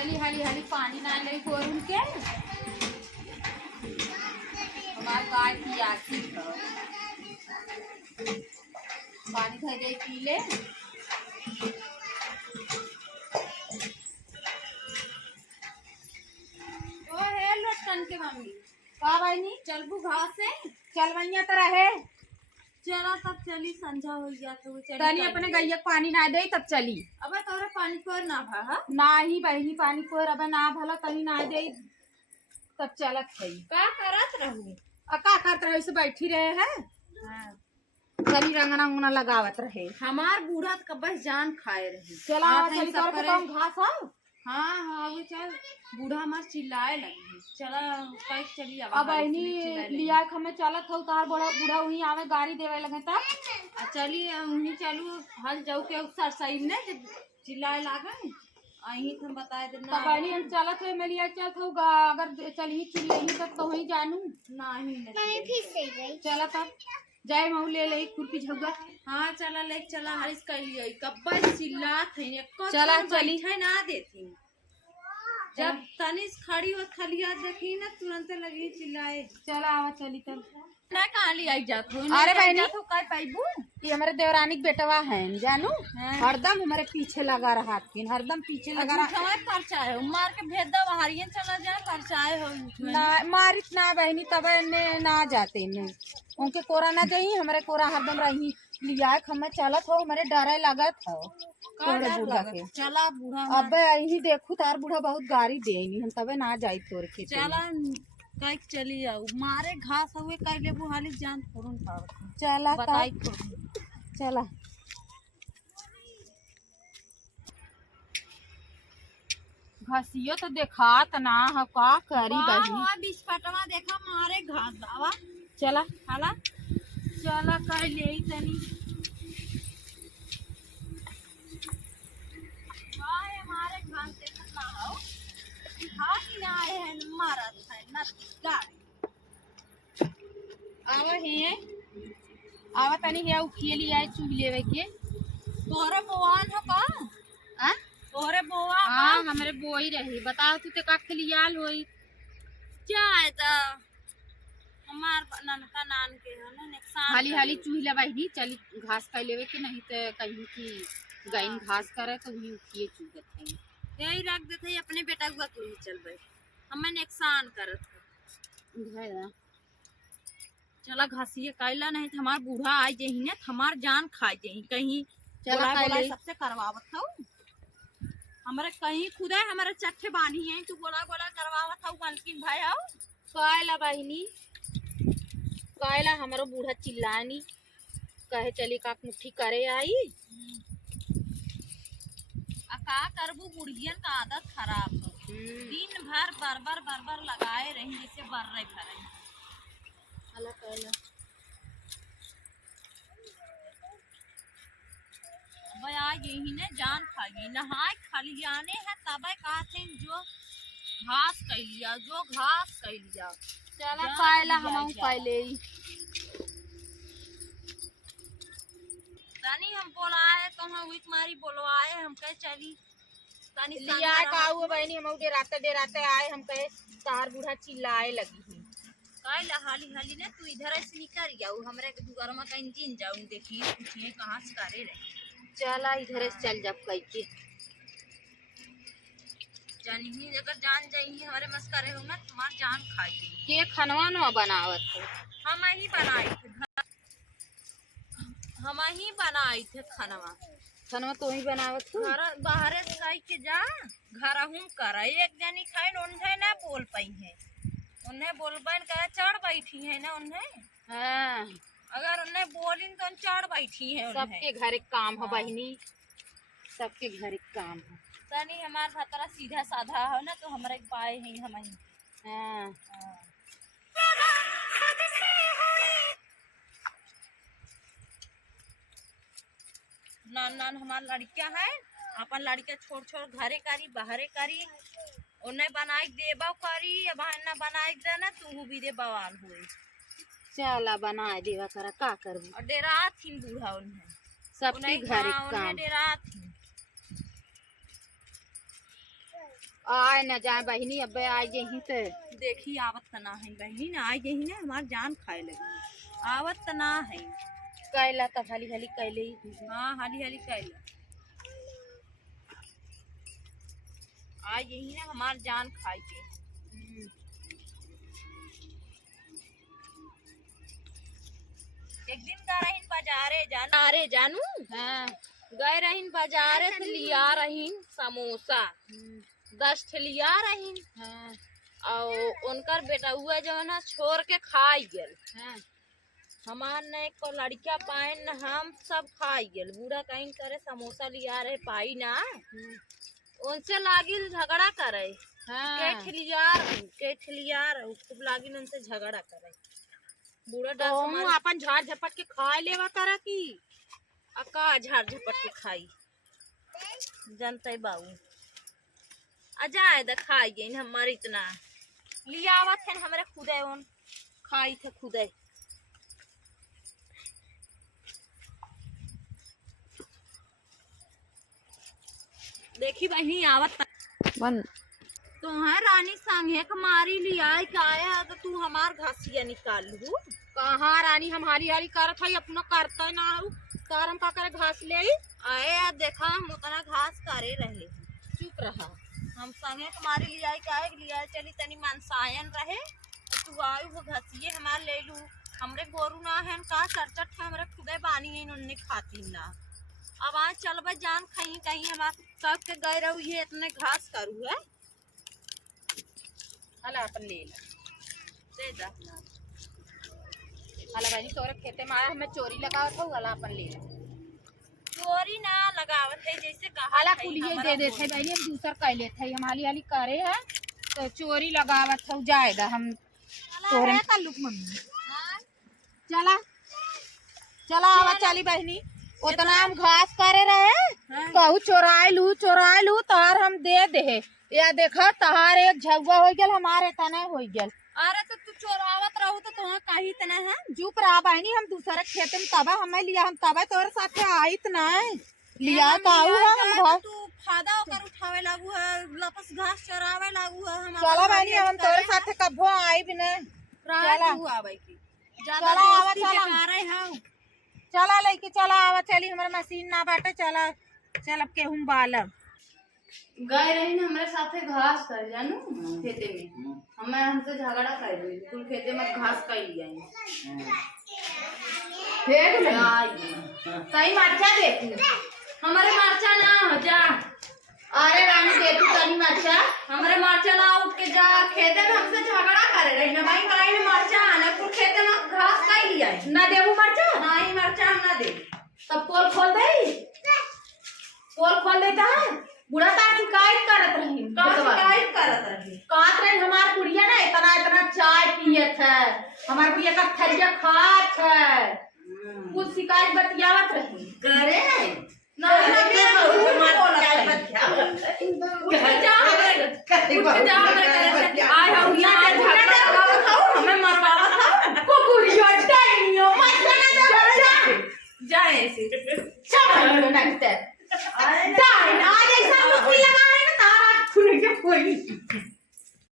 चली हाली हाली पानी ना ले गोरुन के हमार गाय की आसी पानी धर दे पी ले। तो है लटकन के मम्मी का भाई नी चलबू घास से चल बनिया तो रहे चला तब चली संझा हो गया तो तनी अपने गैया पानी ना दे तब चली। अब तोरा पानी पर ना भा ना ही बहनी पानी पर अब ना भला तनी ना दे तब चलत है का करत रहू का करत रहे से बैठी रहे है। हाँ। चली रंगना उंगना लगावत रहे हमार बूढ़ा तो बस जान खाए रही चला चली कर के कम घास हो। हाँ हाँ वो चल बूढ़ा हमार चिल्लाए लगी चला कई चली अब बहनी लिया हमें चलत हो तार बड़ा बूढ़ा वहीं आवे गाड़ी देवे लगे तब चली उन्हीं चलू हल जाऊ के सरसई ने चिल्लाए लागे अहीं हम बताए देना तब बहनी हम चलत है मैं लिया चलत हो अगर चली चिल्लाई तब तो वहीं जानू नहीं फिर से गई चला तब जाए मऊ ले ले खुरपी झुगा। हाँ चला ले चला हरिस कर लियो कब्बा चिल्लात है चला चली है ना देती जब तनिस खड़ी हो खलिया देखी ना तुरंत लगी चिल्लाए चला आवा चली तब ना कहाँ ले आई जात हो अरे बहनी तो काय पाइबू ये हमारे देवरानी के बेटवा है जानू हरदम हमारे पीछे लगा रहा हरदम पीछे लगा रहा परचाए मार के भेद दो हरियन चला जाए परचाए हो ना मारित ना बहनी तब ने ना जाते ने उनके कोरा ना जाई हमारे कोरा हरदम रही लिया हमें चलत हो हमारे डरे लगत हो बूढ़ा के चला बूढ़ा अब यही देखू तार बूढ़ा बहुत गाड़ी देनी हम तबे ना जाई तोर के चला कई चली जाऊ मारे घास हुए कर ले बुहाली जान फोड़न पाव चला बताई चला घसियो तो देखात ना हो का करी बहनी बिस्पटवा देखा मारे घास दावा चला हाला चला कर ले तनी हमारे घास देखा ना हो हाँ कि ना आए हैं मारत है ना गाड़ी आवा है आवा तनी है उखिए लिया चूह लेवे के तोरे बोआन हो का हां तोरे बोआ हां हमरे बोई रही बताओ तू ते का खलियाल होई जाए त हमार ननका नान के है ना नुकसान हाली हाली चूह ले बहनी चली घास खा लेवे के नहीं तो कहीं की गाइन घास करे तो वही उखिए चूहत है यही रख देते अपने बेटा हुआ तू ही चल भाई हमें नुकसान करत है चला घासिए कैला नहीं तो हमार बूढ़ा आई जही ने हमार जान खा जही कहीं चला बोला सबसे करवावत हो हमारे कहीं खुदा हमारे चट्टे बानी है तू बोला करवावत हो मलकिन भाई आओ कायला बहनी कायला हमारो बूढ़ा चिल्लानी कहे चली का मुट्ठी करे आई का करबू बुढ़ियन का आदत खराब हो दिन भर बार लगाए रही जैसे बर रहे भरे अला कहला भैया यही ने जान खा गई नहाए खलियाने है तबे कहते जो घास कर लिया जो घास कर लिया चला कायला हम पहले ही तनी हम बोलाए तो हम वीक मारी बोलवाए हम कहे चली तनी लिया का हुआ बहनी हम डेराते आए हम कहे तार बूढ़ा चिल्लाए लगी है कायला हाली हाली ने तू इधर ऐसे निकल जाऊ हमरे के दुआर में कहीं जिन जाऊं देखी पूछे कहां से करे रहे चला इधर से चल जब कह के जानी अगर जान जाई हमारे मस्करे हो ना तुम्हार जान खाई के खनवा न बनावत है हम ही बनाए थे हम ही बनाए थे खनवा खनवा तो ही बनावत तू घर बाहर से खाई के जा घर हम कर एक जनी खाई उन्हें ना बोल पाई है उन्हें बोलबन का चढ़ बैठी है ना उन्हें हां अगर उन्हें बोलिन तो चढ़ बैठी है सबके घर एक काम है बहनी सबके घर एक काम है तनी हमार भतरा सीधा साधा हो ना तो हमारे पाए हैं हम ही हां नान हमार लड़कियां है अपन लड़कियां छोड़ घरे करी बाहरे करी उन्हें बनाई देबा करी या बहाना बनाई देना तू भी दे बवाल हुई चला बना देवा करा का करबू और डेरा थी बूढ़ा उन्हें सबके घर एक काम डेरा थी आए न जाए बहनी, अब आए यहीं से देखी आवत तना है बहनी ना, आई यही ना हमार जान खाए लगी, आवत तना है। कैला तब हली हली कैले ही। हाँ हाली हाली कैला, आई यही ना हमार जान खाए के। एक दिन गए रहीन बाजारे जानू, हाँ गए रहीन बाजारे से लिया रहीन समोसा, 10 ठे लिया रहीन। हाँ और उनकर बेटा हुआ जो है ना छोड़ के खाई गेल। हाँ हमार ने को लड़का पाए न हम सब खाई गेल। बूढ़ा कहीं करे समोसा लिया रहे पाई ना, उनसे लागिल झगड़ा करे। हाँ के ठिलिया खूब लागिल उनसे झगड़ा करे। बूढ़ा डर से मारे अपन झाड़ झपट के खाए लेवा करा की अका झाड़ झपट के खाई जनते बाबू अजाए द खाई गई हमारे इतना लिया आवत है हमारे खुदे उन खाई थे खुदे। देखी बहनी आवत बंद तुम्हारे रानी संगे हमारी लिया आया तो तू हमार घासिया निकाल लू। कहाँ रानी हमारी हारी करत है, अपना करता ना हो कारम का करे घास ले आए यार देखा हम उतना घास करे रहे, चुप रहा। हम संगे तुम्हारी लिया चली तनी मनसायन रहे तो तू आई वो घसिए हमार ले लू। हमरे गोरू ना है का चरचट है हमरे खुदे बानी है उन्होंने खाती ना। अब आज चल बे जान कहीं कहीं हमार सब के गए रहू ये इतने घास करू है। हला अपन ले ला दे दा हला बहनी तोरे खेते में आया हमें चोरी लगावत हो, हला अपन ले ला। चोरी ना लगावत है जैसे कहा हला कुलिये दे देते बहनी, हम दूसर कह लेते है, हम हाली हाली करे है तो चोरी लगावत हो जाएगा। हम तोरे ताल्लुक मम्मी चला चला आवा चली बहनी, उतना हम घास करे रहे कहू चोराए लू तार हम दे दे या देखा तहार एक झगुआ हो गया हमारे तना हो गया। अरे तो तू चोरावत रहू तो तुम्हें कही तना है चुप रहा बहनी, हम दूसरे खेत में तबा हमें लिया, हम तबा तोरे साथे आई तना लिया काऊ है हम घर तू फायदा होकर उठावे लागू है लपस घास चरावे लागू है। हम चला बहनी हम तोरे साथे कभो आई भी नहीं। चला आवे की ज्यादा चला आवा दोस्ती चला के रहे हां चला लेके चला आवा चली, हमारे मशीन ना बाटे चला चल अब के हम बालब गए रही हमारे साथे घास कर जानू खेते में हमें हमसे झगड़ा कर ली तुम खेते में घास कर लिया सही मर्चा देखू हमारे मर्चा ना हो जा। अरे रानी देखू तनी मर्चा हमारे मर्चा ना उठ के जा खेते में हमसे झगड़ा करे रही ना भाई काई ने मर्चा आने कुल खेते में घास कर लिया ना देबू मर्चा नहीं मर्चा हम ना दे। तब पोल खोल देता है बुढ़ा तार शिकायत करत रही कहत रही हमार बुढ़िया ना इतना इतना चाय पियत है, हमार बुढ़िया का थरिया खात है, कुछ शिकायत बतियावत रही करे